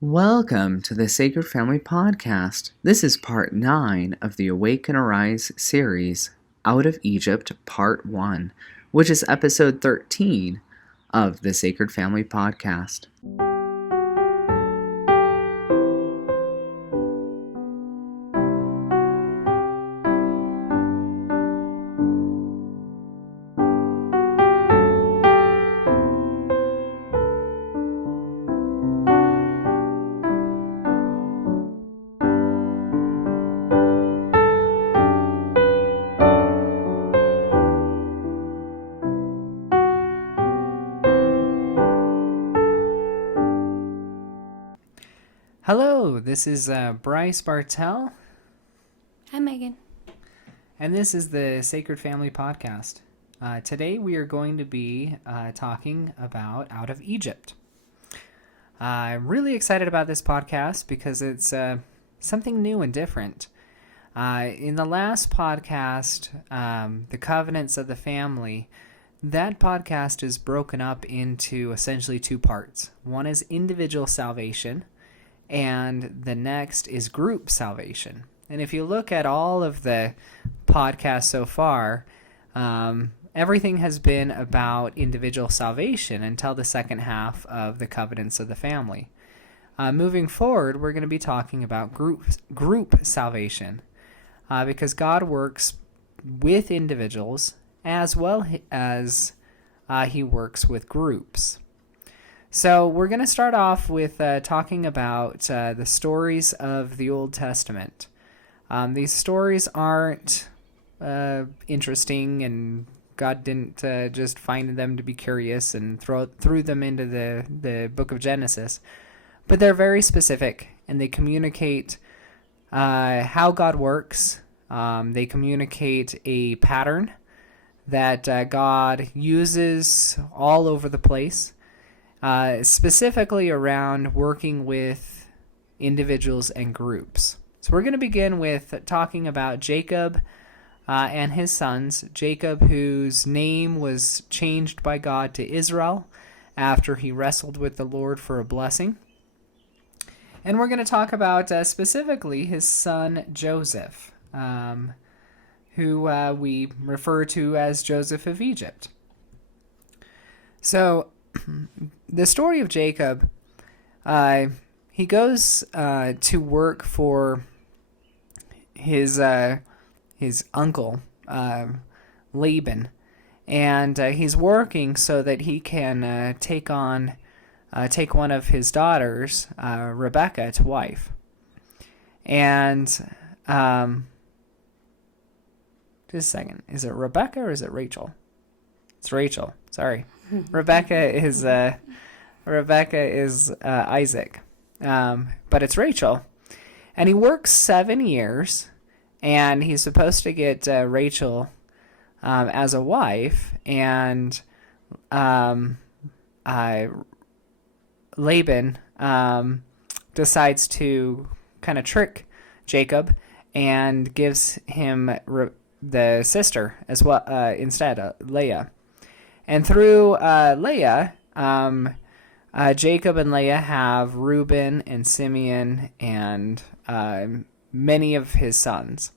Welcome to the Sacred Family Podcast. This is part 9 of the Awake and Arise series, Out of Egypt, Part 1, which is episode 13 of the Sacred Family Podcast. Hello, this is Bryce Bartell, Hi, Megan. and this is the Sacred Family Podcast. Today we are going to be talking about Out of Egypt. I'm really excited about this podcast because it's something new and different. In the last podcast, The Covenants of the Family, that podcast is broken up into essentially two parts. One is individual salvation, and the next is group salvation. And if you look at all of the podcasts so far, everything has been about individual salvation until the second half of the Covenants of the Family. Moving forward, we're going to be talking about group salvation, because God works with individuals as well as he works with groups. So we're going to start off with talking about the stories of the Old Testament. These stories aren't interesting, and God didn't just find them to be curious and threw them into the book of Genesis. But they're very specific, and they communicate how God works. They communicate a pattern that God uses all over the place. Specifically around working with individuals and groups. So we're going to begin with talking about Jacob and his sons. Jacob, whose name was changed by God to Israel after he wrestled with the Lord for a blessing. And we're going to talk about specifically his son Joseph, who we refer to as Joseph of Egypt. So the story of Jacob, he goes to work for his uncle, Laban, and he's working so that he can take one of his daughters, Rebecca, to wife. And just a second, is it Rebecca or is it Rachel? It's Rachel. Sorry. Rebecca is Isaac, but it's Rachel, and he works 7 years, and he's supposed to get Rachel as a wife, and Laban decides to kind of trick Jacob and gives him the sister as well instead, Leah. And through Leah, Jacob and Leah have Reuben and Simeon and many of his sons.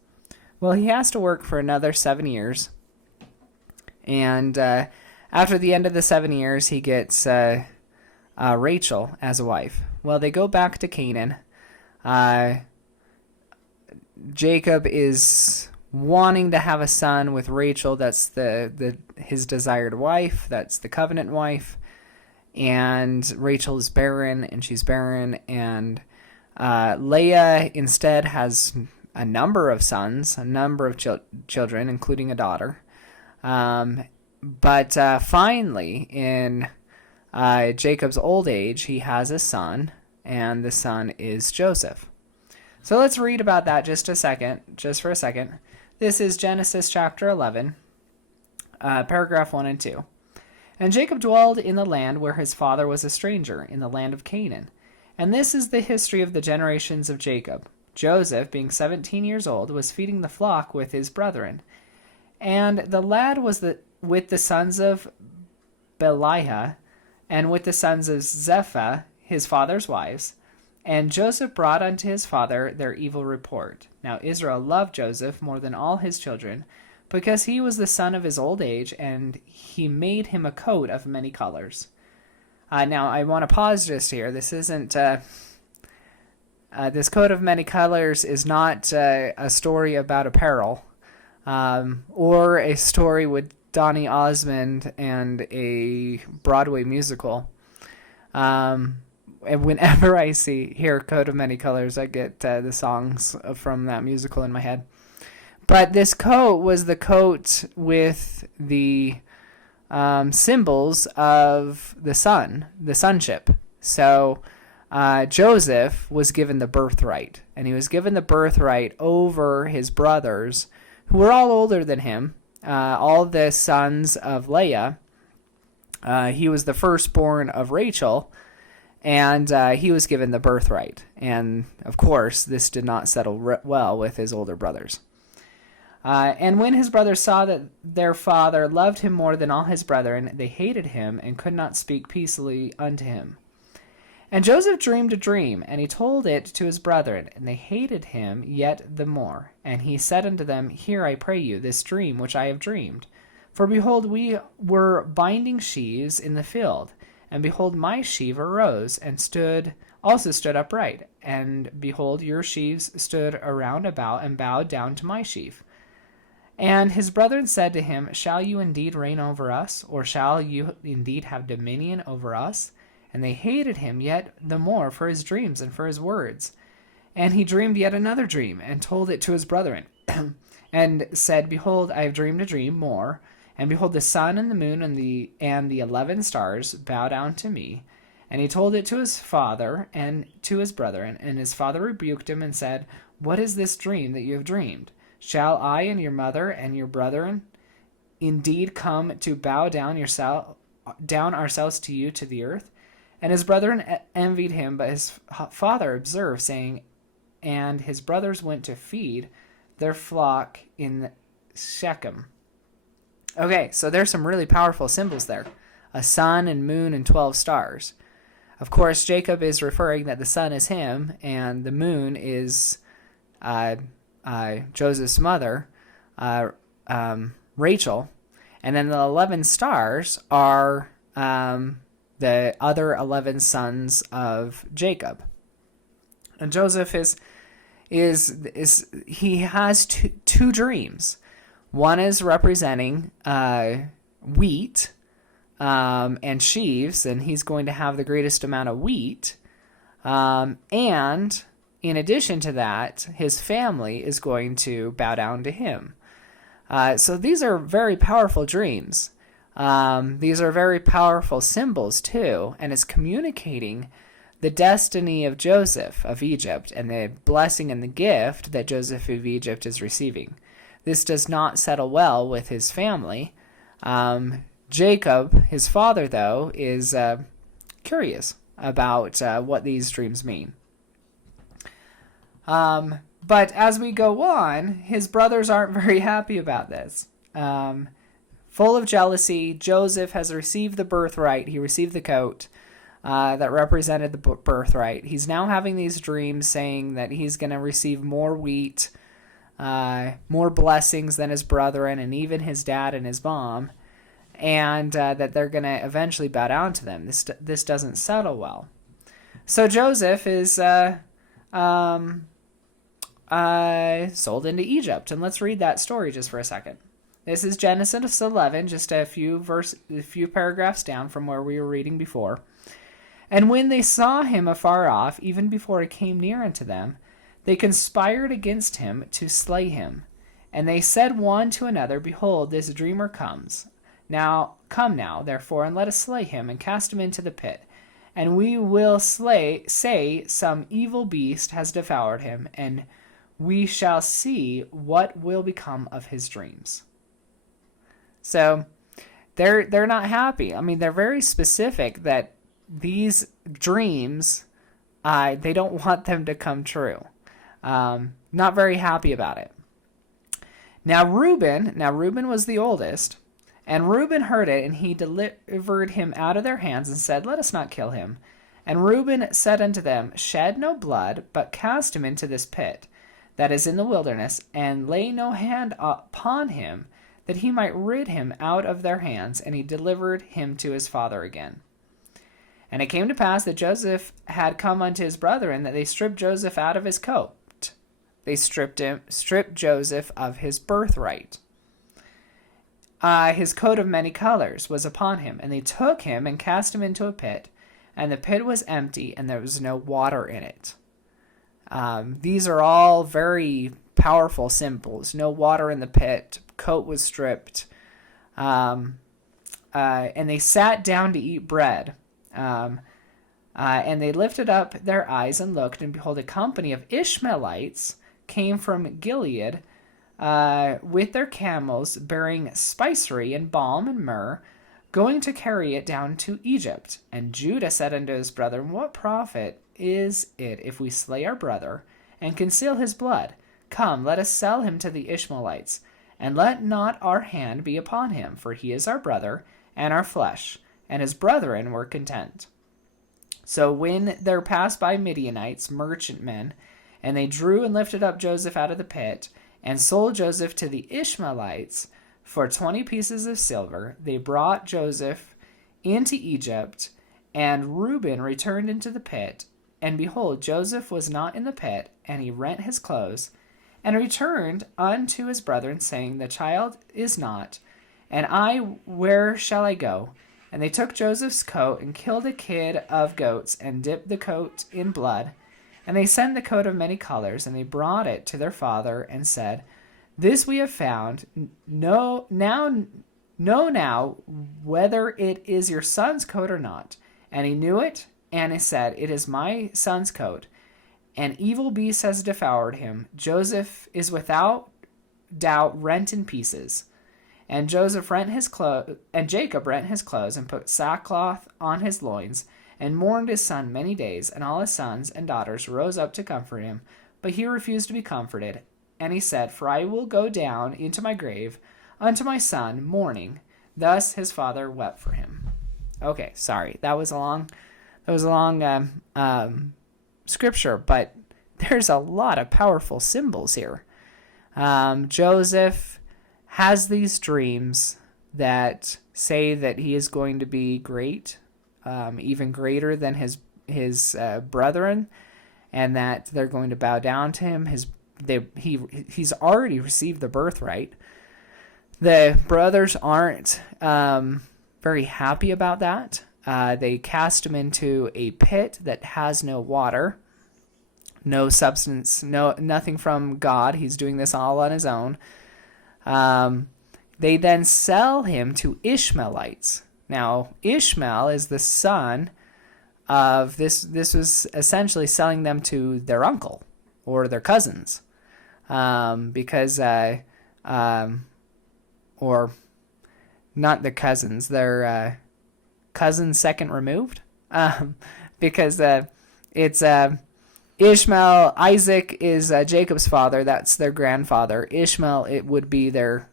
Well, he has to work for another 7 years. And after the end of the 7 years, he gets Rachel as a wife. Well, they go back to Canaan. Jacob is wanting to have a son with Rachel. That's his desired wife. That's the covenant wife. And Rachel is barren, and she's barren. And Leah instead has a number of sons, a number of children, including a daughter. But finally, in Jacob's old age, he has a son, and the son is Joseph. So let's read about that just for a second. This is Genesis chapter 11, paragraph 1 and 2. And Jacob dwelled in the land where his father was a stranger, in the land of Canaan. And this is the history of the generations of Jacob. Joseph, being 17 years old, was feeding the flock with his brethren. And the lad was with the sons of Beliah, and with the sons of Zephah, his father's wives. And Joseph brought unto his father their evil report. Now Israel loved Joseph more than all his children, because he was the son of his old age, and he made him a coat of many colors. Now I want to pause just here. This isn't... this coat of many colors is not a story about apparel, or a story with Donny Osmond and a Broadway musical. And whenever I hear Coat of Many Colors, I get the songs from that musical in my head. But this coat was the coat with the symbols of the sun, the sonship. So Joseph was given the birthright, and he was given the birthright over his brothers, who were all older than him, all the sons of Leah. He was the firstborn of Rachel, and he was given the birthright. And, of course, this did not settle well with his older brothers. And when his brothers saw that their father loved him more than all his brethren, they hated him and could not speak peaceably unto him. And Joseph dreamed a dream, and he told it to his brethren, and they hated him yet the more. And he said unto them, Hear, I pray you, this dream which I have dreamed. For behold, we were binding sheaves in the field, and behold, my sheaf arose, and stood upright. And behold, your sheaves stood around about, and bowed down to my sheaf. And his brethren said to him, Shall you indeed reign over us, or shall you indeed have dominion over us? And they hated him yet the more for his dreams and for his words. And he dreamed yet another dream, and told it to his brethren, and said, Behold, I have dreamed a dream more, and behold, the sun and the moon and the 11 stars bow down to me. And he told it to his father and to his brethren, and his father rebuked him and said, What is this dream that you have dreamed? Shall I and your mother and your brethren indeed come to bow down ourselves to you to the earth? And his brethren envied him, but his father observed, saying, And his brothers went to feed their flock in Shechem. Okay, so there's some really powerful symbols there. A sun and moon and 12 stars. Of course, Jacob is referring that the sun is him, and the moon is Joseph's mother, Rachel. And then the 11 stars are... the other 11 sons of Jacob. And Joseph he has two dreams. One is representing wheat and sheaves, and he's going to have the greatest amount of wheat. And in addition to that, his family is going to bow down to him. So these are very powerful dreams. These are very powerful symbols too, and it's communicating the destiny of Joseph of Egypt and the blessing and the gift that Joseph of Egypt is receiving. This does not settle well with his family. Jacob, his father, though, is curious about what these dreams mean. But as we go on, his brothers aren't very happy about this. Full of jealousy, Joseph has received the birthright. He received the coat that represented the birthright. He's now having these dreams saying that he's going to receive more wheat, more blessings than his brethren, and even his dad and his mom, and that they're going to eventually bow down to them. This doesn't settle well. So Joseph is sold into Egypt, and let's read that story just for a second. This is Genesis 11, just a few paragraphs down from where we were reading before. And when they saw him afar off, even before he came near unto them, they conspired against him to slay him. And they said one to another, Behold, this dreamer comes. Come now, therefore, and let us slay him, and cast him into the pit. And we will say some evil beast has devoured him, and we shall see what will become of his dreams. So they're not happy. I mean, they're very specific that these dreams, they don't want them to come true. Not very happy about it. Now Reuben was the oldest, and Reuben heard it, and he delivered him out of their hands and said, Let us not kill him, And Reuben said unto them, Shed no blood, but cast him into this pit that is in the wilderness, and lay no hand upon him, that he might rid him out of their hands. And he delivered him to his father again. And it came to pass that Joseph had come unto his brethren, that they stripped Joseph out of his coat. They stripped Joseph of his birthright. His coat of many colors was upon him, and they took him and cast him into a pit, and the pit was empty, and there was no water in it. These are all very powerful symbols. No water in the pit, coat was stripped, and they sat down to eat bread. And they lifted up their eyes and looked, and behold, a company of Ishmaelites came from Gilead with their camels, bearing spicery and balm and myrrh, going to carry it down to Egypt. And Judah said unto his brethren, What profit is it if we slay our brother and conceal his blood? Come, let us sell him to the Ishmaelites, and let not our hand be upon him, for he is our brother and our flesh. And his brethren were content. So when there passed by Midianites, merchantmen, and they drew and lifted up Joseph out of the pit, and sold Joseph to the Ishmaelites for 20 pieces of silver, they brought Joseph into Egypt, and Reuben returned into the pit. And behold, Joseph was not in the pit, and he rent his clothes, and returned unto his brethren, saying, The child is not, and I, where shall I go? And they took Joseph's coat, and killed a kid of goats, and dipped the coat in blood. And they sent the coat of many colors, and they brought it to their father, and said, This we have found. Know now whether it is your son's coat or not. And he knew it, and he said, It is my son's coat. An evil beast has devoured him. Joseph is without doubt rent in pieces. And Jacob rent his clothes, and put sackcloth on his loins, and mourned his son many days. And all his sons and daughters rose up to comfort him, but he refused to be comforted. And he said, For I will go down into my grave unto my son, mourning. Thus his father wept for him. Okay, sorry, that was a long scripture, but there's a lot of powerful symbols here. Joseph has these dreams that say that he is going to be great, even greater than his brethren, and that they're going to bow down to him. He's already received the birthright. The brothers aren't very happy about that. They cast him into a pit that has no water, no substance, nothing from God. He's doing this all on his own. They then sell him to Ishmaelites. Now, Ishmael is the son of this. This was essentially selling them to their uncle or their cousins, because or not the cousins, their cousins second removed, because it's Ishmael. Isaac is Jacob's father. That's their grandfather. Ishmael, it would be their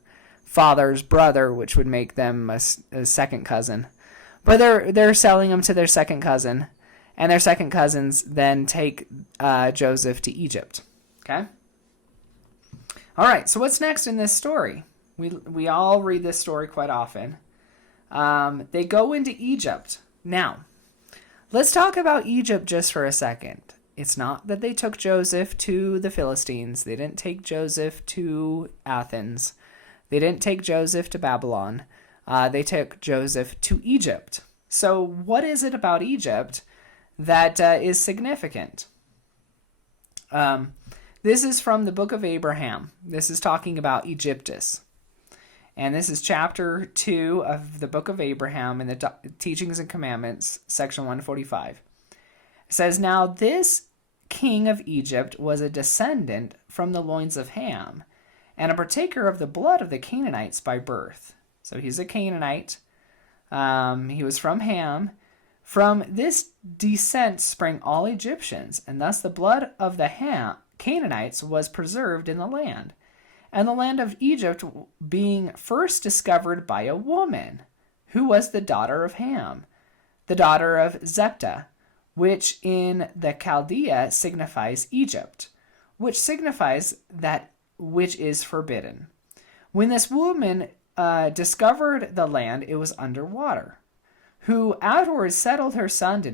father's brother, which would make them a second cousin. But they're selling him to their second cousin, and their second cousins then take Joseph to Egypt. Okay. All right. So what's next in this story? We all read this story quite often. They go into Egypt. Now, let's talk about Egypt just for a second. It's not that they took Joseph to the Philistines. They didn't take Joseph to Athens. They didn't take Joseph to Babylon. They took Joseph to Egypt. So what is it about Egypt that is significant? This is from the book of Abraham. This is talking about Egyptus. And this is chapter 2 of the book of Abraham in the Teachings and Commandments, section 145. It says, Now this king of Egypt was a descendant from the loins of Ham, and a partaker of the blood of the Canaanites by birth. So he's a Canaanite. He was from Ham. From this descent sprang all Egyptians, and thus the blood of the Canaanites was preserved in the land. And the land of Egypt being first discovered by a woman, who was the daughter of Ham, the daughter of Zephtah, which in the Chaldea signifies Egypt, which signifies that which is forbidden. When this woman discovered the land, it was underwater, who afterwards settled her sons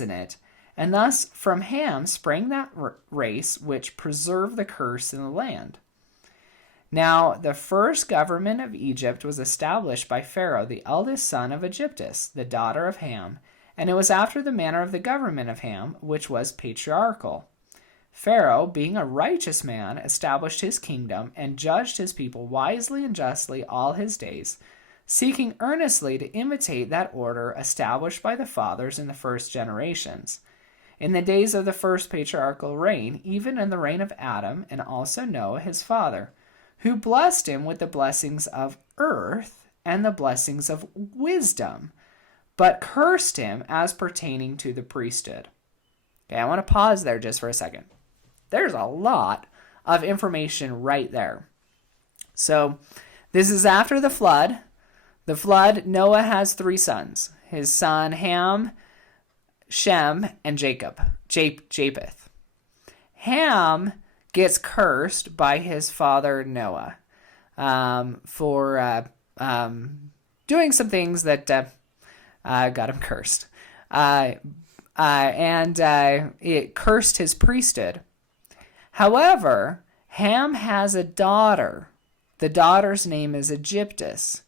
in it, and thus from Ham sprang that race which preserved the curse in the land. Now, the first government of Egypt was established by Pharaoh, the eldest son of Egyptus, the daughter of Ham, and it was after the manner of the government of Ham, which was patriarchal. Pharaoh, being a righteous man, established his kingdom and judged his people wisely and justly all his days, seeking earnestly to imitate that order established by the fathers in the first generations. In the days of the first patriarchal reign, even in the reign of Adam, and also Noah his father, who blessed him with the blessings of earth and the blessings of wisdom, but cursed him as pertaining to the priesthood. Okay, I want to pause there just for a second. There's a lot of information right there. So, this is after the flood. The flood, Noah has 3 sons. His son Ham, Shem, and Japheth. Ham gets cursed by his father Noah for doing some things that got him cursed. And it cursed his priesthood. However, Ham has a daughter. The daughter's name is Egyptus.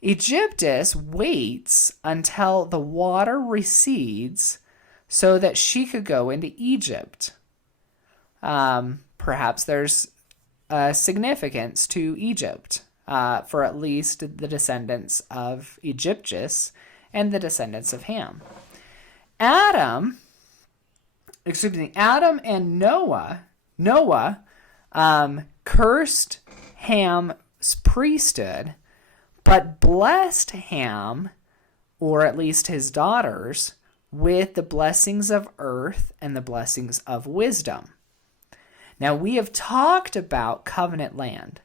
Egyptus waits until the water recedes so that she could go into Egypt. Perhaps there's significance to Egypt for at least the descendants of Egyptus and the descendants of Ham. Adam and Noah cursed Ham's priesthood, but blessed Ham, or at least his daughters, with the blessings of earth and the blessings of wisdom. Now, we have talked about covenant land.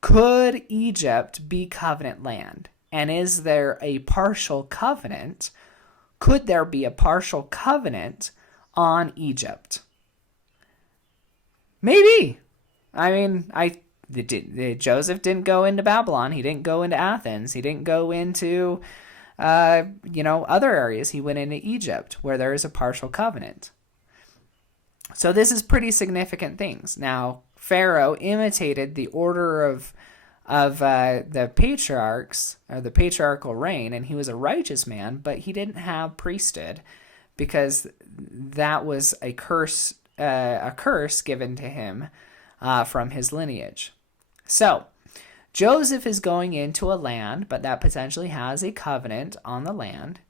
Could Egypt be covenant land? And is there a partial covenant? Could there be a partial covenant on Egypt? Maybe. I mean, Joseph didn't go into Babylon. He didn't go into Athens. He didn't go into, other areas. He went into Egypt, where there is a partial covenant. So this is pretty significant things. Now, Pharaoh imitated the order of the patriarchs, or the patriarchal reign, and he was a righteous man, but he didn't have priesthood because that was a curse given to him from his lineage. So, Joseph is going into a land, but that potentially has a covenant on the land.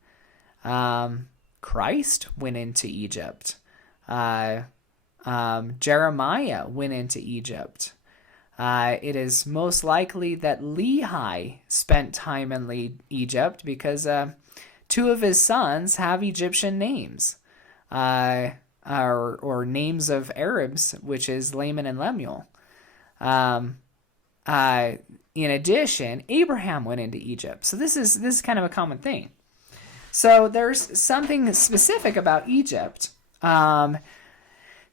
Christ went into Egypt. Jeremiah went into Egypt. It is most likely that Lehi spent time in Egypt because 2 of his sons have Egyptian names, or names of Arabs, which is Laman and Lemuel. In addition, Abraham went into Egypt. So this is kind of a common thing. So there's something specific about Egypt.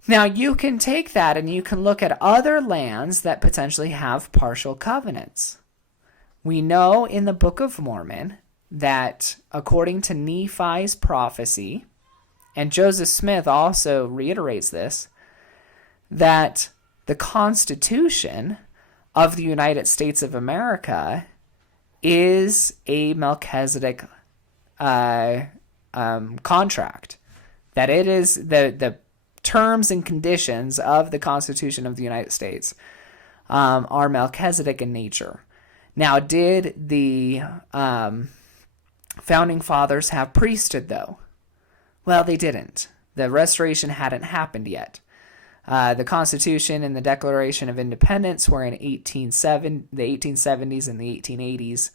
Now, you can take that and you can look at other lands that potentially have partial covenants. We know in the Book of Mormon that according to Nephi's prophecy, and Joseph Smith also reiterates this, that the Constitution of the United States of America is a Melchizedek contract. That it is the terms and conditions of the Constitution of the United States are Melchizedek in nature. Now, did the founding fathers have priesthood, though? Well, they didn't. The restoration hadn't happened yet. The Constitution and the Declaration of Independence were in the 1870s and the 1880s.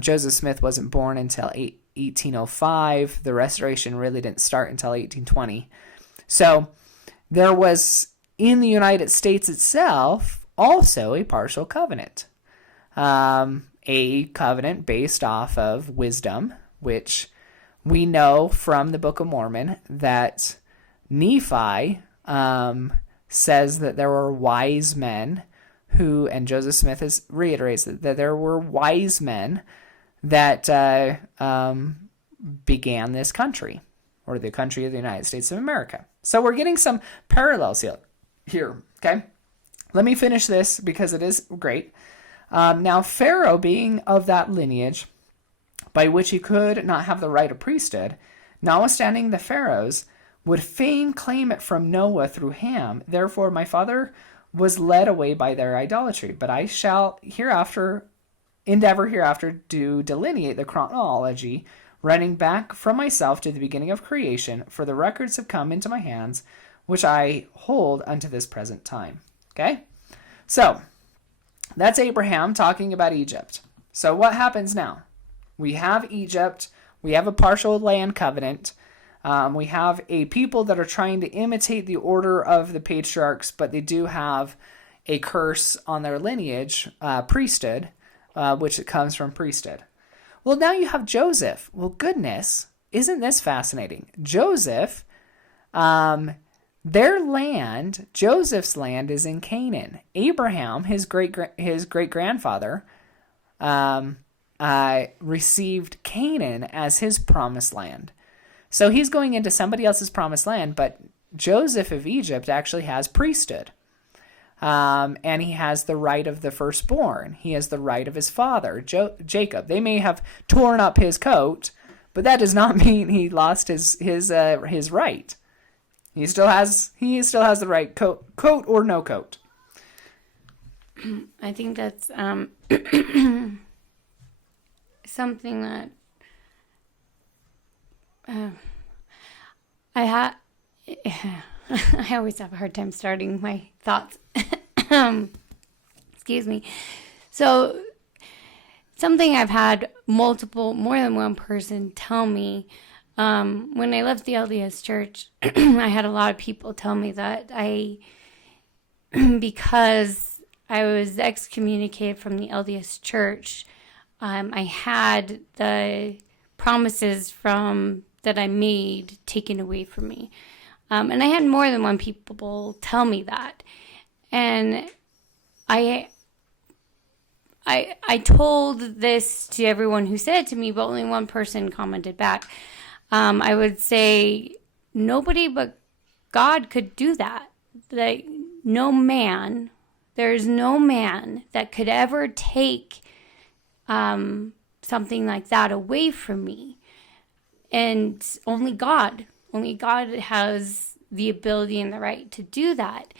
Joseph Smith wasn't born until 1805. The restoration really didn't start until 1820. So there was, in the United States itself, also a partial covenant. A covenant based off of wisdom, which we know from the Book of Mormon that Nephi says that there were wise men who, and Joseph Smith reiterates that there were wise men that began this country, or the country of the United States of America. So we're getting some parallels here, okay? Let me finish this because it is great. Now, Pharaoh, being of that lineage, by which he could not have the right of priesthood, notwithstanding the pharaohs would fain claim it from Noah through Ham. Therefore, my father was led away by their idolatry. But I shall endeavor hereafter to delineate the chronology, running back from myself to the beginning of creation, for the records have come into my hands, which I hold unto this present time. Okay? So, that's Abraham talking about Egypt. So what happens now? We have Egypt. We have a partial land covenant. We have a people that are trying to imitate the order of the patriarchs, but they do have a curse on their lineage, priesthood, which comes from priesthood. Well, now you have Joseph. Well, goodness, isn't this fascinating? Joseph, their land, Joseph's land, is in Canaan. Abraham, his great-grandfather, received Canaan as his promised land. So he's going into somebody else's promised land, but Joseph of Egypt actually has priesthood. And he has the right of the firstborn. He has the right of his father, Jacob. They may have torn up his coat, but that does not mean he lost his right. He still has the right, coat or no coat. I think that's something that I always have a hard time starting my thoughts. Excuse me. So something I've had more than one person tell me, when I left the LDS church, I had a lot of people tell me that because I was excommunicated from the LDS church, I had the promises that I made taken away from me. And I had more than one people tell me that. And I told this to everyone who said it to me, but only one person commented back. I would say nobody but God could do that. Like, there's no man that could ever take something like that away from me. And only God has the ability and the right to do that.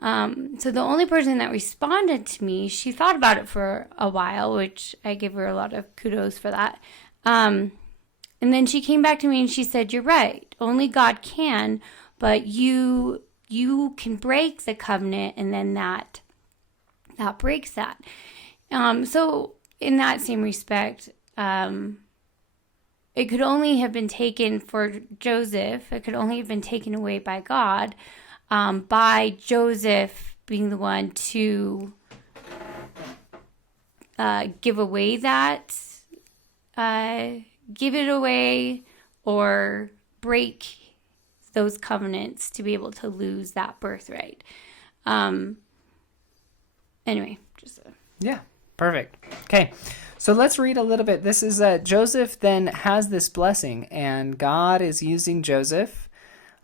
So the only person that responded to me, she thought about it for a while, which I give her a lot of kudos for that. And then she came back to me and she said, "You're right. Only God can, but you can break the covenant, and then that breaks that." So in that same respect, it could only have been taken for Joseph. It could only have been taken away by God, by Joseph being the one to give away that, give it away, or break those covenants to be able to lose that birthright. Anyway, Yeah, perfect. Okay. So let's read a little bit. This is Joseph then has this blessing, and God is using Joseph,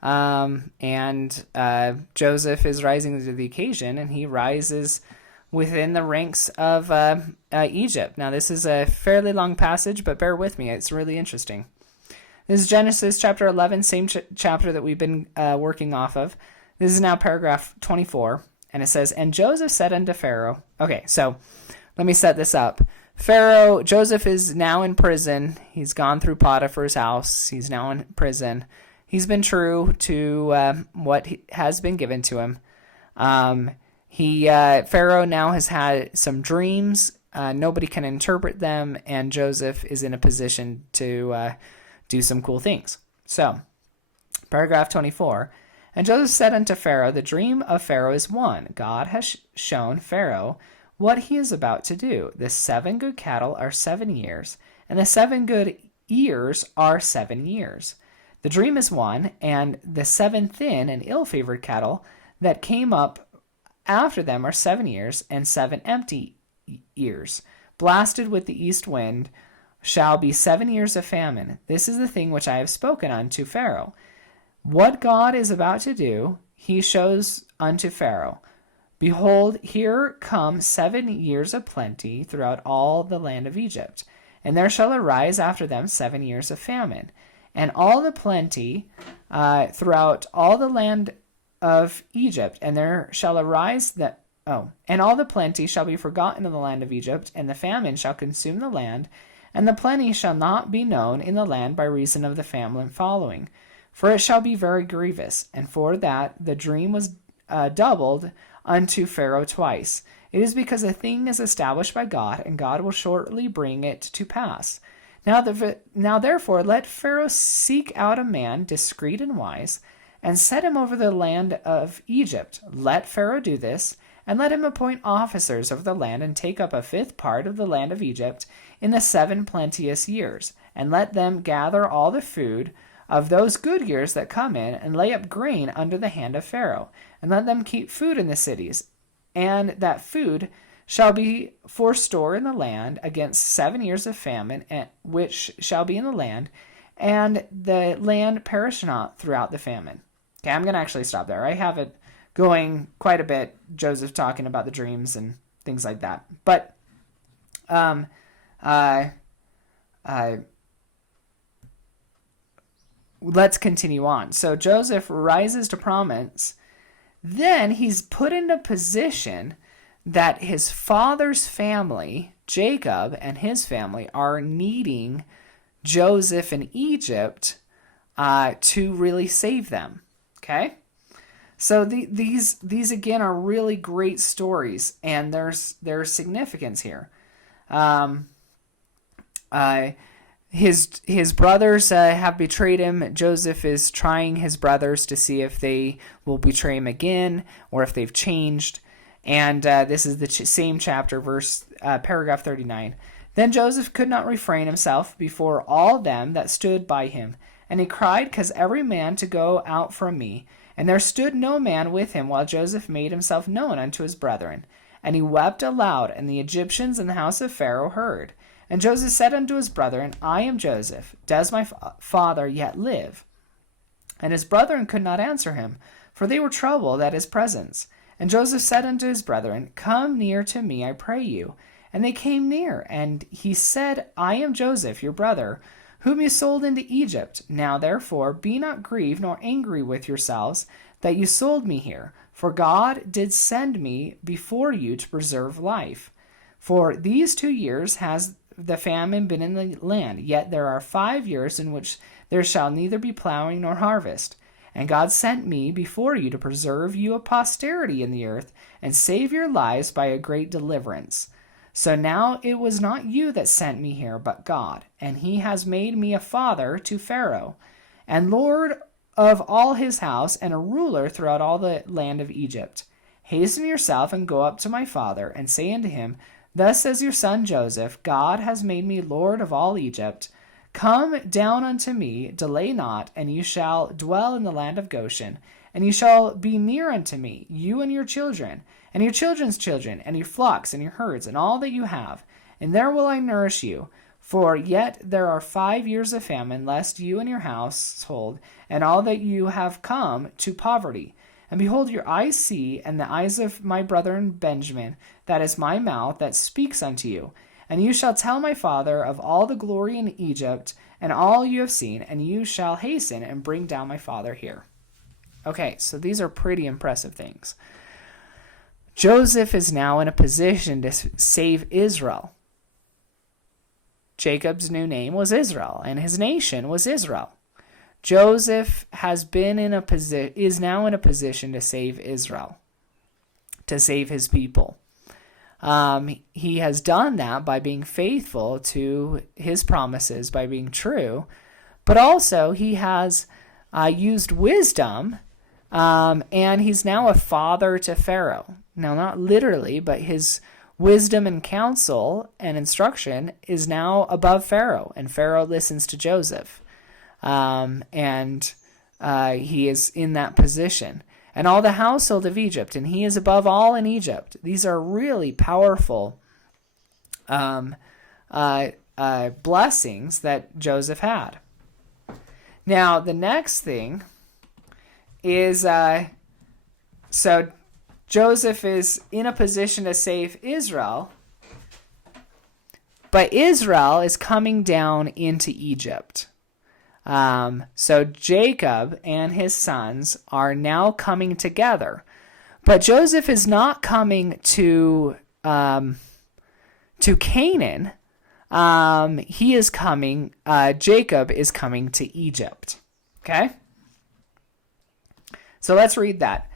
and Joseph is rising to the occasion, and he rises within the ranks of Egypt. Now, this is a fairly long passage, but bear with me. It's really interesting. This is Genesis chapter 11, same chapter that we've been working off of. This is now paragraph 24, and it says, "And Joseph said unto Pharaoh..." Okay, so let me set this up. Joseph is now in prison. He's gone through Potiphar's house. He's now in prison. He's been true to what has been given to him. Pharaoh now has had some dreams. Nobody can interpret them, and Joseph is in a position to do some cool things. So, paragraph 24. "And Joseph said unto Pharaoh, The dream of Pharaoh is one. God has shown Pharaoh what he is about to do. The 7 good cattle are 7 years, and the 7 good years are 7 years. The dream is one, and the 7 thin and ill-favored cattle that came up after them are 7 years, and 7 empty years, blasted with the east wind, shall be 7 years of famine. This is the thing which I have spoken unto Pharaoh. What God is about to do, he shows unto Pharaoh. Behold, here come 7 years of plenty throughout all the land of Egypt, and there shall arise after them 7 years of famine. And all the plenty throughout all the land of Egypt, and there shall arise and all the plenty shall be forgotten in the land of Egypt, and the famine shall consume the land, and the plenty shall not be known in the land by reason of the famine following. For it shall be very grievous, and for that the dream was doubled unto Pharaoh twice. It is because a thing is established by God, and God will shortly bring it to pass. Now therefore let Pharaoh seek out a man discreet and wise, and set him over the land of Egypt. Let Pharaoh do this, and let him appoint officers over the land, and take up a 5th part of the land of Egypt in the 7 plenteous years, and let them gather all the food of those good years that come in, and lay up grain under the hand of Pharaoh, and let them keep food in the cities, and that food shall be for store in the land against 7 years of famine, which shall be in the land, and the land perish not throughout the famine. Okay, I'm going to actually stop there. I have it going quite a bit, Joseph talking about the dreams and things like that. But let's continue on. So Joseph rises to prominence. Then he's put in a position that his father's family, Jacob and his family, are needing Joseph in Egypt to really save them. Okay? So these again are really great stories, and there's significance here. His brothers have betrayed him. Joseph is trying his brothers to see if they will betray him again or if they've changed. And this is the same chapter, paragraph 39. Then Joseph could not refrain himself before all them that stood by him, and he cried, "'Cause every man to go out from me." And there stood no man with him while Joseph made himself known unto his brethren. And he wept aloud, and the Egyptians in the house of Pharaoh heard. And Joseph said unto his brethren, I am Joseph. Does my father yet live? And his brethren could not answer him, for they were troubled at his presence. And Joseph said unto his brethren, Come near to me, I pray you. And they came near, and he said, I am Joseph, your brother, whom you sold into Egypt. Now therefore be not grieved nor angry with yourselves that you sold me here, for God did send me before you to preserve life. For these 2 years has the famine been in the land, yet there are 5 years in which there shall neither be plowing nor harvest. And God sent me before you to preserve you a posterity in the earth, and save your lives by a great deliverance. So now it was not you that sent me here, but God, and he has made me a father to Pharaoh, and Lord of all his house, and a ruler throughout all the land of Egypt. Hasten yourself and go up to my father, and say unto him, Thus says your son Joseph, God has made me Lord of all Egypt. Come down unto me, delay not, and you shall dwell in the land of Goshen, and you shall be near unto me, you and your children, and your children's children, and your flocks, and your herds, and all that you have, and there will I nourish you. For yet there are 5 years of famine, lest you and your household, and all that you have come to poverty. And behold, your eyes see, and the eyes of my brother Benjamin, that is my mouth, that speaks unto you. And you shall tell my father of all the glory in Egypt, and all you have seen, and you shall hasten and bring down my father here. Okay, so these are pretty impressive things. Joseph is now in a position to save Israel. Jacob's new name was Israel, and his nation was Israel. Joseph is now in a position to save Israel, to save his people. He has done that by being faithful to his promises, by being true, but also he has used wisdom, and he's now a father to Pharaoh. Now, not literally, but his wisdom and counsel and instruction is now above Pharaoh, and Pharaoh listens to Joseph. And he is in that position. And all the household of Egypt, and he is above all in Egypt. These are really powerful blessings that Joseph had. Now, the next thing is, so Joseph is in a position to save Israel, but Israel is coming down into Egypt. So Jacob and his sons are now coming together, but Joseph is not coming to Canaan. He is coming, Jacob is coming to Egypt. Okay? So let's read that.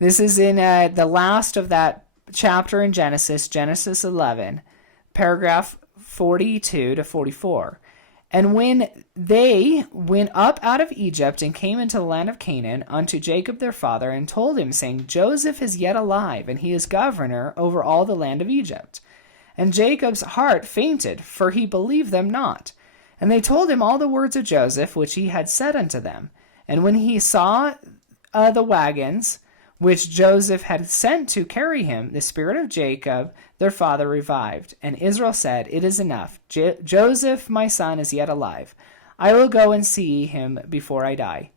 This is in the last of that chapter in Genesis, Genesis 11, paragraph 42 to 44. And when they went up out of Egypt and came into the land of Canaan unto Jacob their father, and told him, saying, Joseph is yet alive, and he is governor over all the land of Egypt. And Jacob's heart fainted, for he believed them not. And they told him all the words of Joseph, which he had said unto them. And when he saw the wagons which Joseph had sent to carry him, the spirit of Jacob their father revived. And Israel said, It is enough. Joseph my son is yet alive. I will go and see him before I die.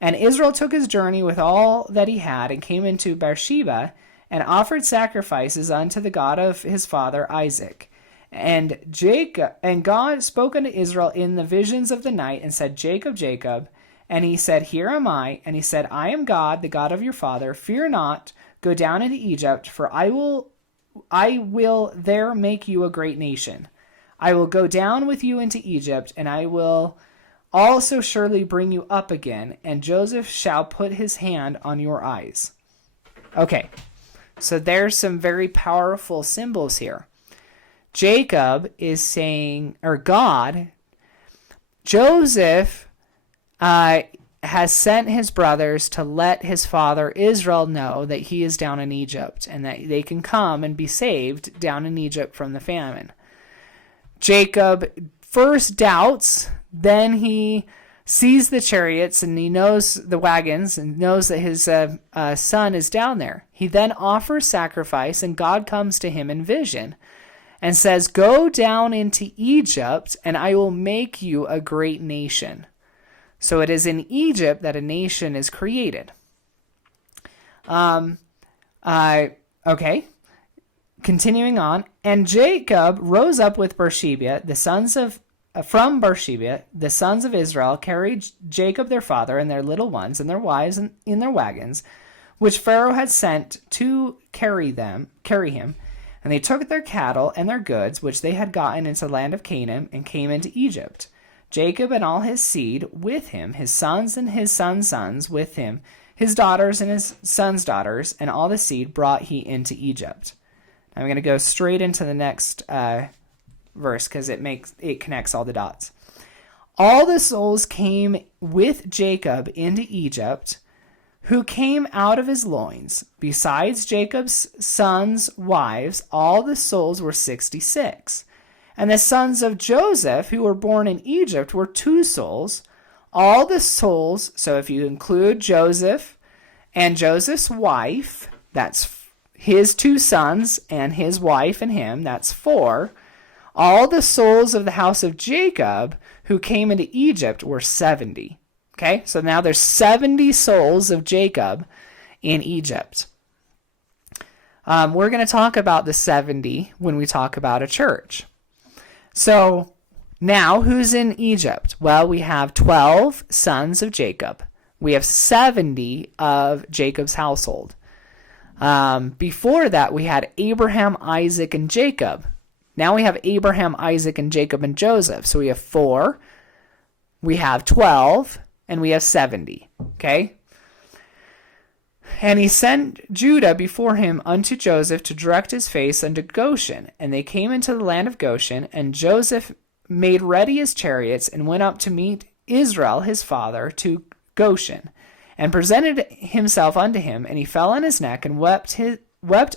And Israel took his journey with all that he had, and came into Beersheba, and offered sacrifices unto the God of his father Isaac. And God spoke unto Israel in the visions of the night, and said, Jacob, Jacob. And he said, Here am I. And he said, I am God, the God of your father. Fear not, go down into Egypt, for I will there make you a great nation. I will go down with you into Egypt, and I will also surely bring you up again, and Joseph shall put his hand on your eyes. Okay, so there's some very powerful symbols here. Jacob is saying, or God, Joseph has sent his brothers to let his father Israel know that he is down in Egypt, and that they can come and be saved down in Egypt from the famine. Jacob first doubts, then he sees the chariots and he knows the wagons and knows that his son is down there. He then offers sacrifice, and God comes to him in vision and says, Go down into Egypt, and I will make you a great nation. So it is in Egypt that a nation is created. Okay. Continuing on. And Jacob rose up with Beersheba, from Beersheba, the sons of Israel carried Jacob their father and their little ones and their wives in their wagons, which Pharaoh had sent to carry him. And they took their cattle and their goods, which they had gotten into the land of Canaan, and came into Egypt. Jacob and all his seed with him, his sons and his sons' sons with him, his daughters and his sons' daughters, and all the seed brought he into Egypt. I'm going to go straight into the next verse, because it connects all the dots. All the souls came with Jacob into Egypt, who came out of his loins. Besides Jacob's sons' wives, all the souls were 66. And the sons of Joseph, who were born in Egypt, were 2 souls. All the souls, so if you include Joseph and Joseph's wife, that's his 2 sons and his wife and him, that's 4. All the souls of the house of Jacob who came into Egypt were 70. Okay, so now there's 70 souls of Jacob in Egypt. We're going to talk about the 70 when we talk about a church. So now who's in Egypt? Well, we have 12 sons of Jacob. We have 70 of Jacob's household. Before that, we had Abraham, Isaac, and Jacob. Now we have Abraham, Isaac, and Jacob and Joseph. So we have 4, we have 12, and we have 70. Okay? And he sent Judah before him unto Joseph to direct his face unto Goshen. And they came into the land of Goshen, and Joseph made ready his chariots and went up to meet Israel his father to Goshen, and presented himself unto him, and he fell on his neck and wept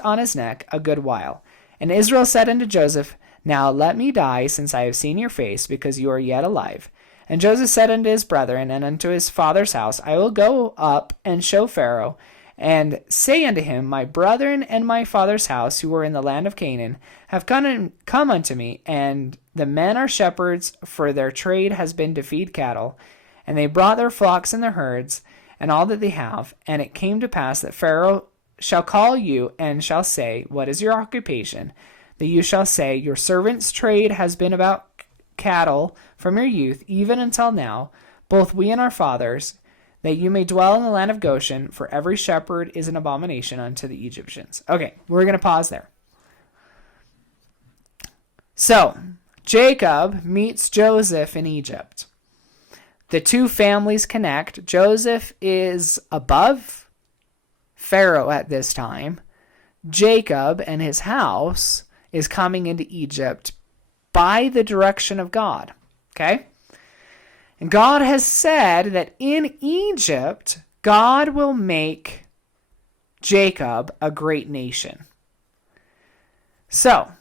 on his neck a good while. And Israel said unto Joseph, Now let me die, since I have seen your face, because you are yet alive. And Joseph said unto his brethren and unto his father's house, I will go up and show Pharaoh, and say unto him, My brethren and my father's house, who were in the land of Canaan, have come unto me, and the men are shepherds, for their trade has been to feed cattle. And they brought their flocks and their herds, and all that they have. And it came to pass that Pharaoh shall call you, and shall say, What is your occupation? That you shall say, Your servant's trade has been about cattle from your youth, even until now, both we and our fathers, that you may dwell in the land of Goshen, for every shepherd is an abomination unto the Egyptians. Okay, we're going to pause there. So, Jacob meets Joseph in Egypt. The two families connect. Joseph is above Pharaoh at this time. Jacob and his house is coming into Egypt by the direction of God. Okay? And God has said that in Egypt, God will make Jacob a great nation. So,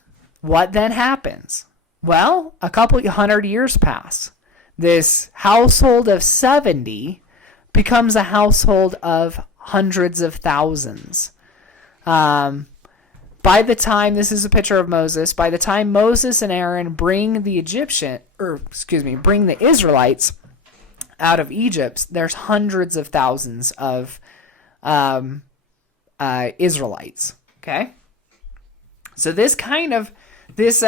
what then happens? Well, a couple 100 years pass. This household of 70 becomes a household of hundreds of thousands. By the time, this is a picture of Moses, by the time Moses and Aaron bring the Israelites out of Egypt, there's hundreds of thousands of Israelites. Okay? So this kind of, is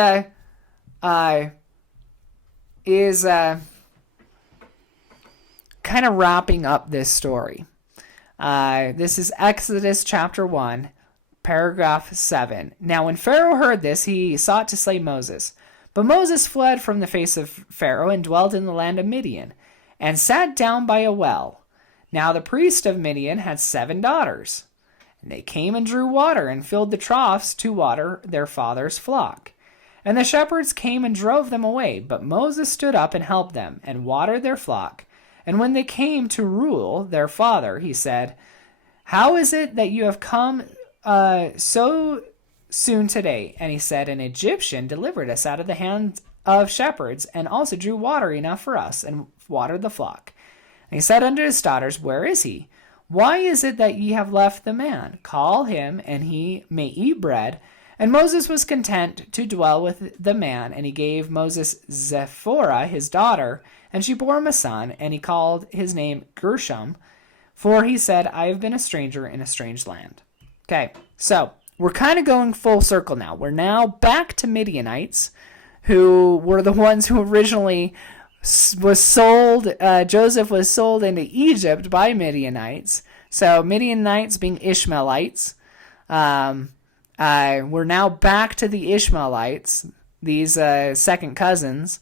kind of wrapping up this story. This is Exodus chapter 1, paragraph 7. Now when Pharaoh heard this, he sought to slay Moses. But Moses fled from the face of Pharaoh and dwelt in the land of Midian, and sat down by a well. Now the priest of Midian had 7 daughters. And they came and drew water, and filled the troughs to water their father's flock. And the shepherds came and drove them away. But Moses stood up and helped them, and watered their flock. And when they came to rule their father, he said, How is it that you have come so soon today? And he said, An Egyptian delivered us out of the hand of shepherds, and also drew water enough for us, and watered the flock. And he said unto his daughters, Where is he? Why is it that ye have left the man? Call him, and he may eat bread. And Moses was content to dwell with the man, and he gave Moses Zipporah his daughter, and she bore him a son, and he called his name Gershom, for he said, I have been a stranger in a strange land. Okay, so we're kind of going full circle now. We're now back to Midianites, who were the ones who originally was sold. Joseph was sold into Egypt by Midianites. So Midianites being Ishmaelites. We're now back to the Ishmaelites, these second cousins.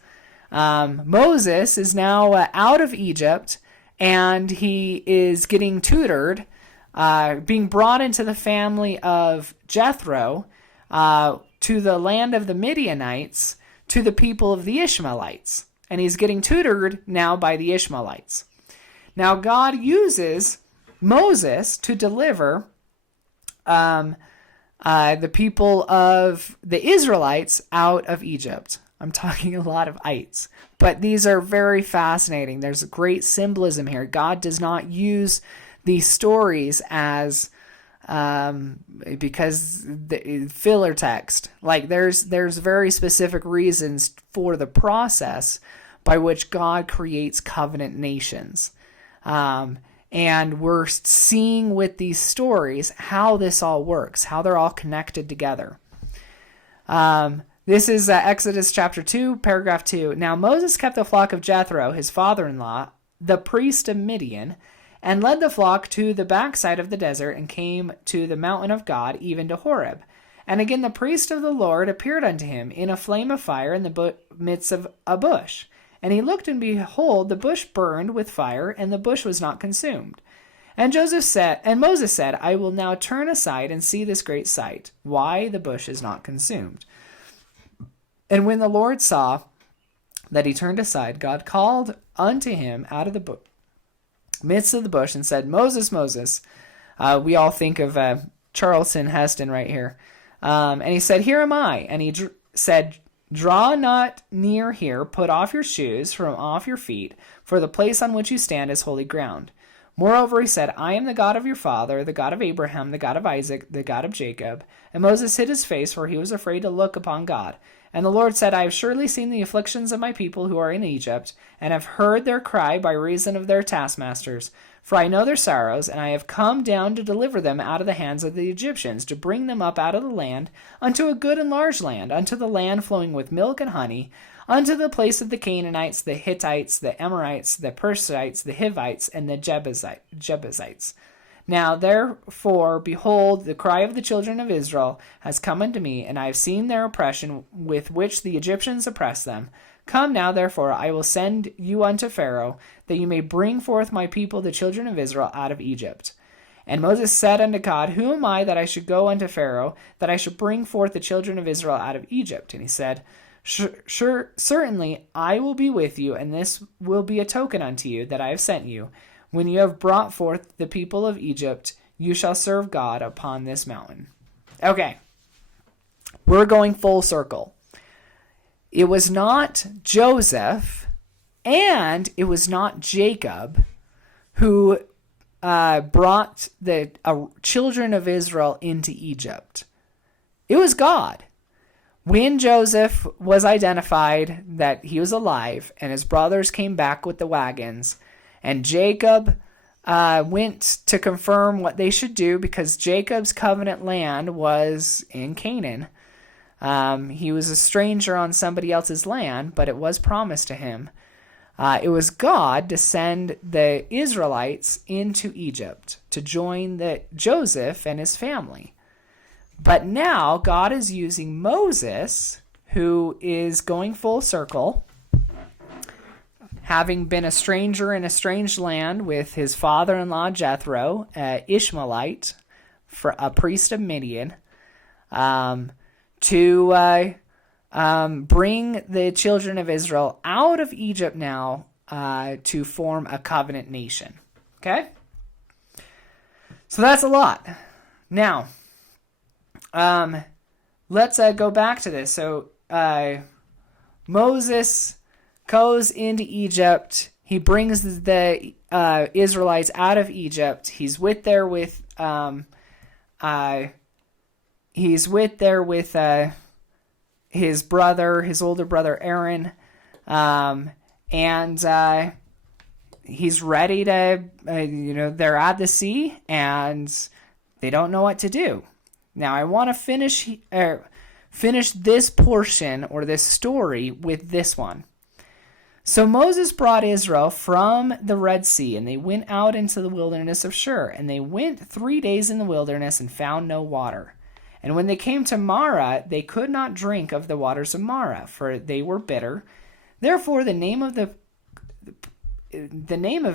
Moses is now out of Egypt, and he is getting tutored, being brought into the family of Jethro, to the land of the Midianites, to the people of the Ishmaelites. And he's getting tutored now by the Ishmaelites. Now God uses Moses to deliver the people of the Israelites out of Egypt. I'm talking a lot of ites, but these are very fascinating. There's great symbolism here. God does not use these stories as because the filler text. Like there's very specific reasons for the process by which God creates covenant nations. And we're seeing with these stories how this all works, how they're all connected together. This is Exodus chapter 2, paragraph 2. Now Moses kept the flock of Jethro, his father-in-law, the priest of Midian, and led the flock to the backside of the desert, and came to the mountain of God, even to Horeb. And again the priest of the Lord appeared unto him in a flame of fire in the midst of a bush. And he looked, and behold, the bush burned with fire, and the bush was not consumed. And Moses said, I will now turn aside and see this great sight, why the bush is not consumed. And when the Lord saw that he turned aside, God called unto him out of the midst of the bush, and said, Moses, Moses. We all think of Charlton Heston right here. And he said, "Here am I." And he said, "Draw not near here, put off your shoes from off your feet, for the place on which you stand is holy ground." Moreover, he said, "I am the God of your father, the God of Abraham, the God of Isaac, the God of Jacob." And Moses hid his face, for he was afraid to look upon God. And the Lord said, "I have surely seen the afflictions of my people who are in Egypt, and have heard their cry by reason of their taskmasters. For I know their sorrows, and I have come down to deliver them out of the hands of the Egyptians, to bring them up out of the land unto a good and large land, unto the land flowing with milk and honey, unto the place of the Canaanites, the Hittites, the Amorites, the Perizzites, the Hivites, and the Jebusites. Now therefore, behold, the cry of the children of Israel has come unto me, and I have seen their oppression with which the Egyptians oppress them. Come now, therefore, I will send you unto Pharaoh, that you may bring forth my people, the children of Israel, out of Egypt." And Moses said unto God, "Who am I that I should go unto Pharaoh, that I should bring forth the children of Israel out of Egypt?" And he said, Certainly I will be with you, and this will be a token unto you that I have sent you. When you have brought forth the people of Egypt, you shall serve God upon this mountain." Okay, we're going full circle. It was not Joseph and it was not Jacob who brought the children of Israel into Egypt. It was God. When Joseph was identified that he was alive and his brothers came back with the wagons, and Jacob went to confirm what they should do, because Jacob's covenant land was in Canaan. He was a stranger on somebody else's land, but it was promised to him. It was God to send the Israelites into Egypt to join Joseph and his family. But now God is using Moses, who is going full circle, having been a stranger in a strange land with his father-in-law Jethro, Ishmaelite, a priest of Midian, to bring the children of Israel out of Egypt now to form a covenant nation. Okay? So that's a lot. Now, let's go back to this. So Moses goes into Egypt. He brings the Israelites out of Egypt. He's with there with his brother, his older brother Aaron, and he's ready to, they're at the sea and they don't know what to do. Now I want to finish this portion or this story with this one. So Moses brought Israel from the Red Sea, and they went out into the wilderness of Shur, and they went 3 days in the wilderness and found no water. And when they came to Marah, they could not drink of the waters of Marah, for they were bitter. Therefore the name of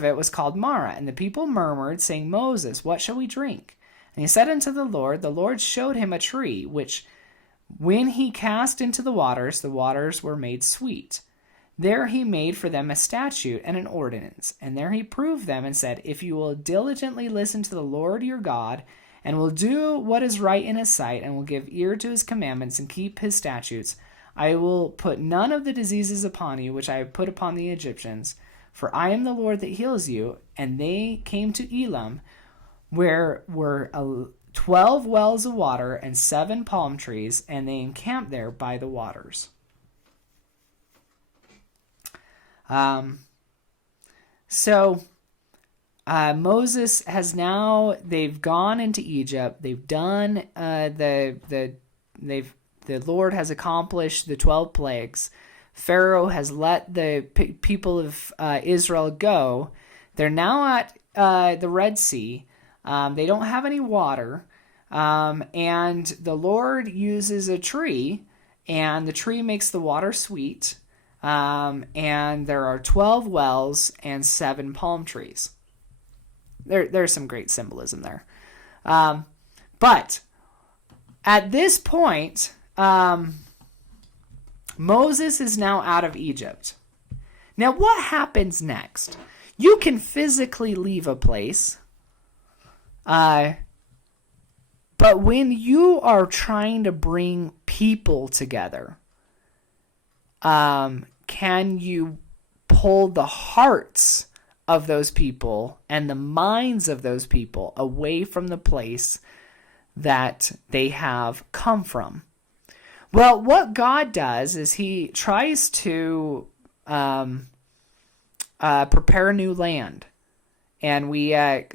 it was called Marah. And the people murmured, saying, "Moses, what shall we drink?" And he said unto the Lord showed him a tree, which when he cast into the waters were made sweet. There he made for them a statute and an ordinance. And there he proved them and said, "If you will diligently listen to the Lord your God, and will do what is right in his sight, and will give ear to his commandments, and keep his statutes, I will put none of the diseases upon you which I have put upon the Egyptians. For I am the Lord that heals you." And they came to Elam, where were 12 wells of water and 7 palm trees, and they encamped there by the waters. Moses has now, they've gone into Egypt. They've done the Lord has accomplished the 12 plagues. Pharaoh has let the people of Israel go. They're now at the Red Sea. They don't have any water, and the Lord uses a tree, and the tree makes the water sweet. And there are 12 wells and 7 palm trees. There's some great symbolism there. But at this point, Moses is now out of Egypt. Now, what happens next? You can physically leave a place, but But when you are trying to bring people together, can you pull the hearts of those people and the minds of those people away from the place that they have come from? Well, what God does is he tries to prepare a new land. And I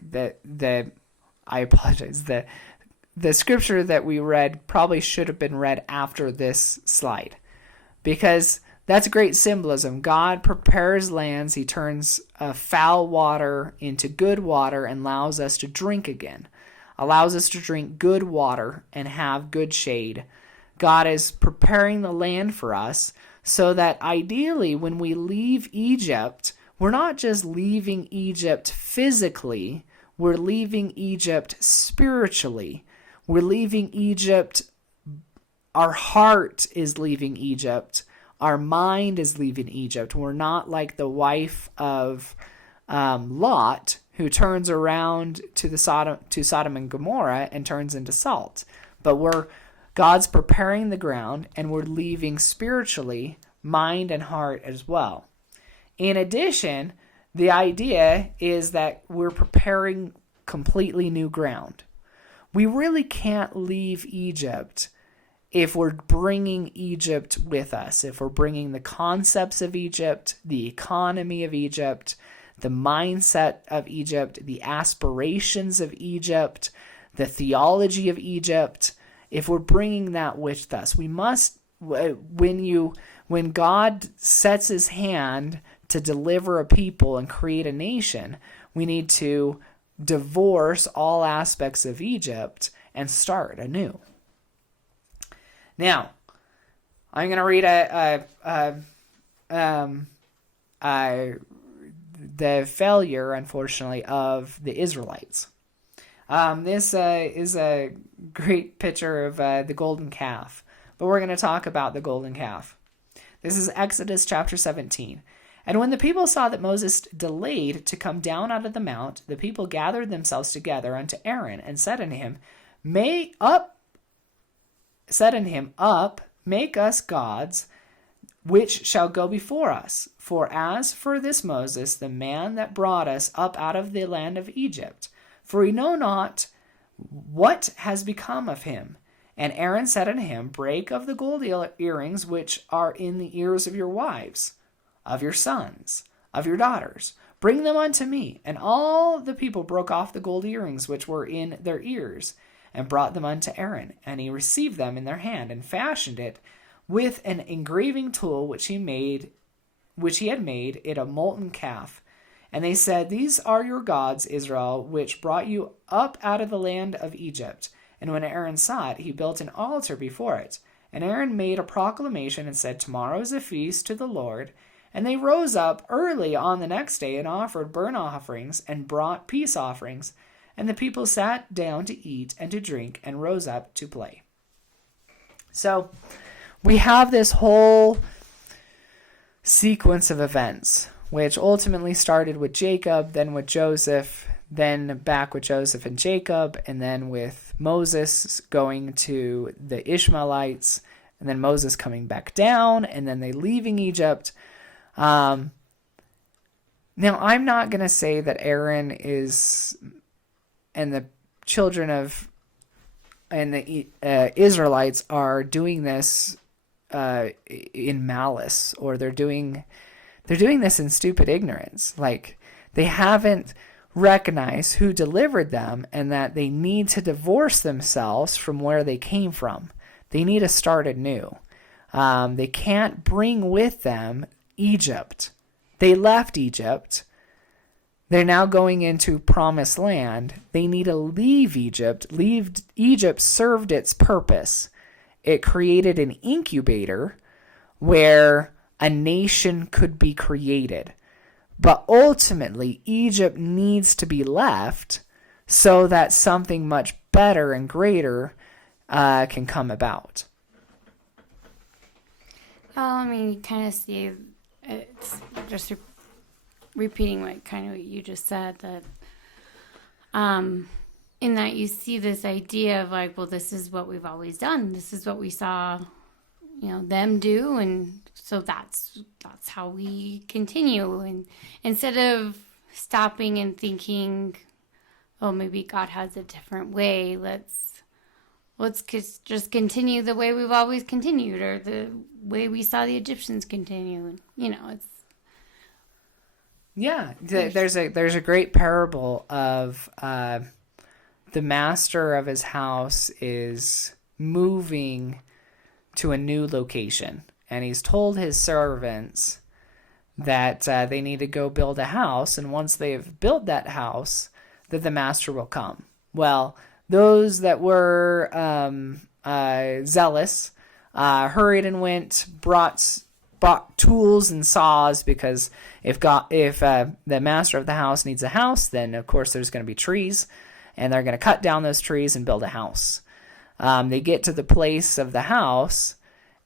apologize, the scripture that we read probably should have been read after this slide, because that's great symbolism. God prepares lands. He turns foul water into good water and allows us to drink again, allows us to drink good water and have good shade. God is preparing the land for us so that ideally when we leave Egypt, we're not just leaving Egypt physically, we're leaving Egypt spiritually. We're leaving Egypt, our heart is leaving Egypt, our mind is leaving Egypt. We're not like the wife of Lot, who turns around to Sodom and Gomorrah and turns into salt. But God's preparing the ground, and we're leaving spiritually, mind and heart as well. In addition, the idea is that we're preparing completely new ground. We really can't leave Egypt if we're bringing Egypt with us, if we're bringing the concepts of Egypt, the economy of Egypt, the mindset of Egypt, the aspirations of Egypt, the theology of Egypt. If we're bringing that with us, we must, when God sets his hand to deliver a people and create a nation, we need to divorce all aspects of Egypt and start anew. Now, I'm going to read the failure, unfortunately, of the Israelites. This is a great picture of the golden calf, but we're going to talk about the golden calf. This is Exodus chapter 17. And when the people saw that Moses delayed to come down out of the mount, the people gathered themselves together unto Aaron and said unto him, Up, make us gods, which shall go before us. For as for this Moses, the man that brought us up out of the land of Egypt, for we know not what has become of him. And Aaron said unto him, Break of the gold earrings which are in the ears of your wives, of your sons, of your daughters. Bring them unto me. And all the people broke off the gold earrings which were in their ears, and brought them unto Aaron. And he received them in their hand, and fashioned it with an engraving tool which he had made it a molten calf. And they said, These are your gods, Israel, which brought you up out of the land of Egypt. And when Aaron saw it, he built an altar before it. And Aaron made a proclamation and said, Tomorrow is a feast to the Lord. And they rose up early on the next day and offered burnt offerings and brought peace offerings. And the people sat down to eat and to drink and rose up to play. So we have this whole sequence of events, which ultimately started with Jacob, then with Joseph, then back with Joseph and Jacob, and then with Moses going to the Ishmaelites, and then Moses coming back down, and then they leaving Egypt. Now, I'm not going to say that Aaron and the children of and the Israelites are doing this in malice, or they're doing this in stupid ignorance. Like, they haven't recognized who delivered them and that they need to divorce themselves from where they came from. They need to start anew. They can't bring with them Egypt. They left Egypt. They're now going into promised land. They need to leave Egypt. Egypt served its purpose. It created an incubator where a nation could be created. But ultimately, Egypt needs to be left so that something much better and greater can come about. Well, I mean, you kind of see, it's just repeating what you just said, that in that you see this idea of like, well, this is what we've always done. This is what we saw, them do, and so that's how we continue. And instead of stopping and thinking, oh, maybe God has a different way, let's just continue the way we've always continued, or the way we saw the Egyptians continue. It's there's a great parable of the master of his house is moving to a new location, and he's told his servants that they need to go build a house, and once they've built that house, that the master will come. Well, those that were zealous hurried and went, bought tools and saws, because if the master of the house needs a house, then of course there's going to be trees, and they're going to cut down those trees and build a house. They get to the place of the house,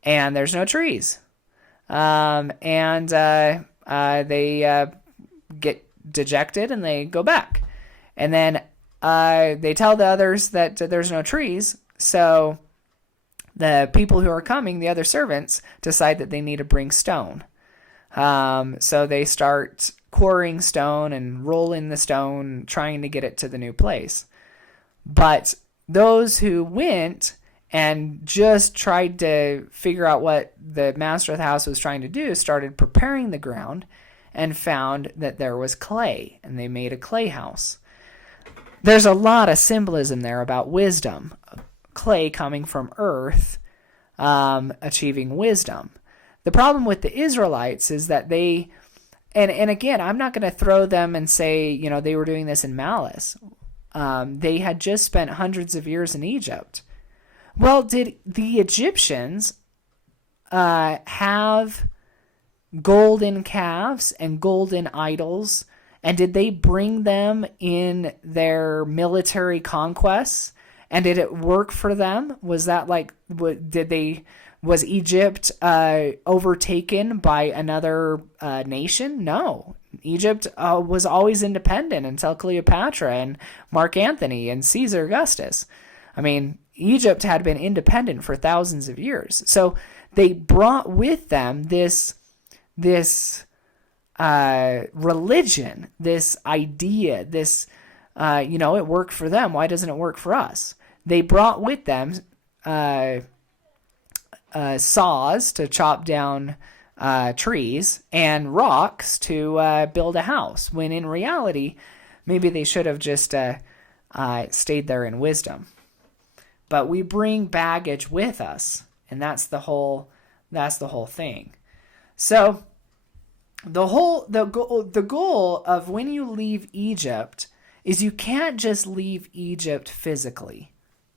and there's no trees, and they get dejected and they go back, and then they tell the others that there's no trees. So the people who are coming, the other servants, decide that they need to bring stone. So they start quarrying stone and rolling the stone, trying to get it to the new place. But those who went and just tried to figure out what the master of the house was trying to do started preparing the ground and found that there was clay, and they made a clay house. There's a lot of symbolism there about wisdom. Clay coming from earth, achieving wisdom. The problem with the Israelites is that they, and again, I'm not going to throw them and say, they were doing this in malice. They had just spent hundreds of years in Egypt. Well, did the Egyptians have golden calves and golden idols? And did they bring them in their military conquests? And did it work for them? Was that was Egypt overtaken by another nation? No. Egypt was always independent until Cleopatra and Mark Antony and Caesar Augustus. I mean, Egypt had been independent for thousands of years. So they brought with them this religion, this idea, this, it worked for them. Why doesn't it work for us? They brought with them saws to chop down trees and rocks to build a house, when in reality, maybe they should have just stayed there in wisdom. But we bring baggage with us, and that's the whole thing. So the goal of when you leave Egypt is you can't just leave Egypt physically.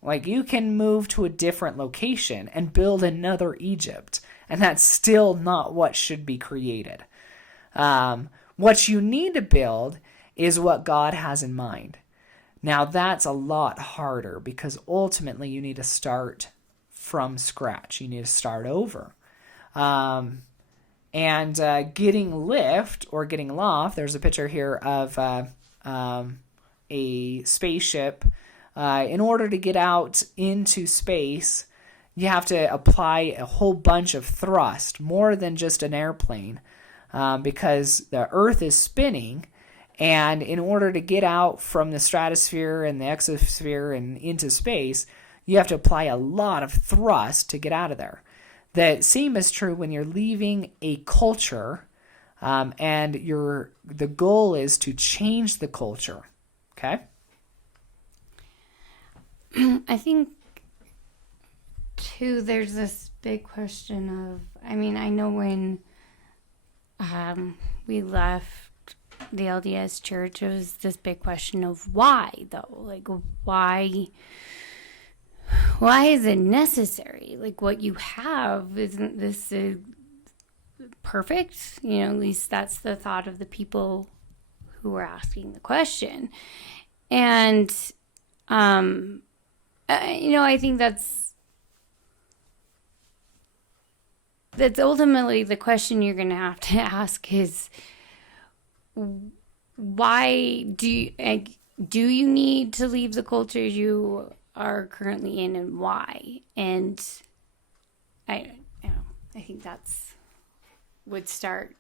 Like, you can move to a different location and build another Egypt, and that's still not what should be created. What you need to build is what God has in mind. Now, that's a lot harder, because ultimately you need to start from scratch. You need to start over. And getting lift or getting loft, there's a picture here of a spaceship. In order to get out into space, you have to apply a whole bunch of thrust, more than just an airplane, because the Earth is spinning, and in order to get out from the stratosphere and the exosphere and into space, you have to apply a lot of thrust to get out of there. The same is true when you're leaving a culture, and the goal is to change the culture. Okay? I think, too, there's this big question of, I know when we left the LDS church, it was this big question of why, though? Like, why is it necessary? Like, what you have, isn't this perfect? At least that's the thought of the people who were asking the question. And, I think that's ultimately the question you're going to have to ask is, why do you, do you need to leave the culture you are currently in, and why? And I think that's would start.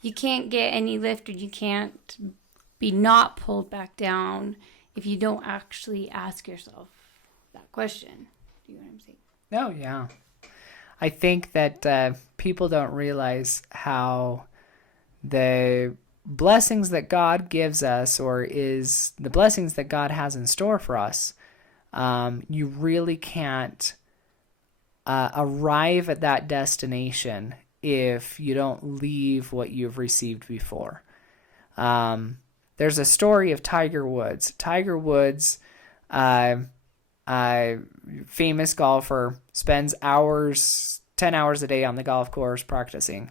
You can't get any lift, or you can't be not pulled back down if you don't actually ask yourself that question. Do you know what I'm saying? Oh, yeah. I think that people don't realize how the blessings that God gives us, or is the blessings that God has in store for us, you really can't arrive at that destination if you don't leave what you've received before. There's a story of Tiger Woods. Tiger Woods, famous golfer, spends 10 hours a day on the golf course practicing.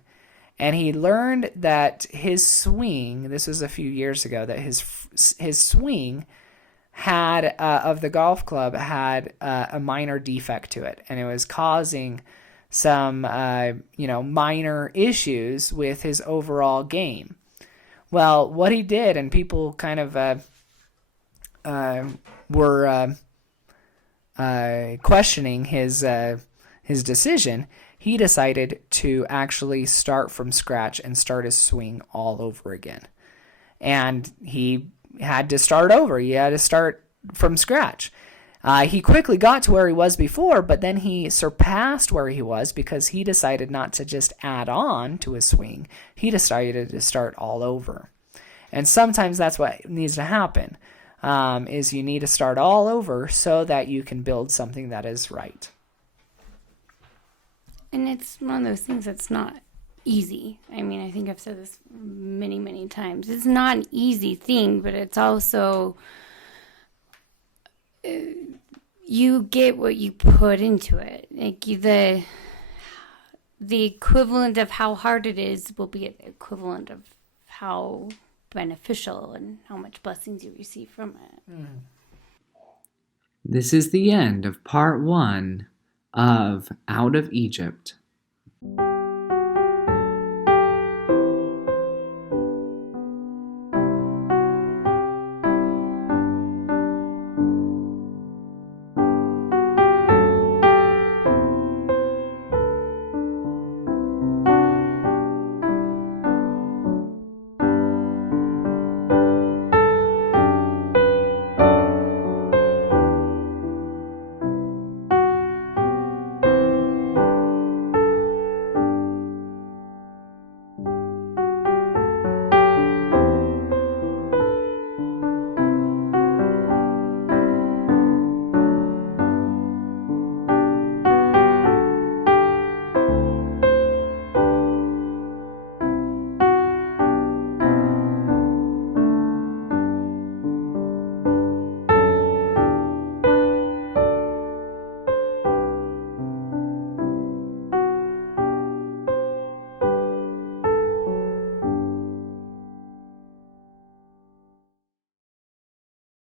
And he learned that his swing, this was a few years ago, that his swing had of the golf club had a minor defect to it, and it was causing some minor issues with his overall game. Well, what he did, and people kind of were questioning his decision, he decided to actually start from scratch and start his swing all over again. And he had to start over. He had to start from scratch. He quickly got to where he was before, but then he surpassed where he was because he decided not to just add on to his swing. He decided to start all over. And sometimes that's what needs to happen, is you need to start all over so that you can build something that is right. And it's one of those things that's not easy. I mean, I think I've said this many, many times. It's not an easy thing, but it's also you get what you put into it. Like the equivalent of how hard it is will be the equivalent of how beneficial and how much blessings you receive from it. This is the end of part 1 of Out of Egypt.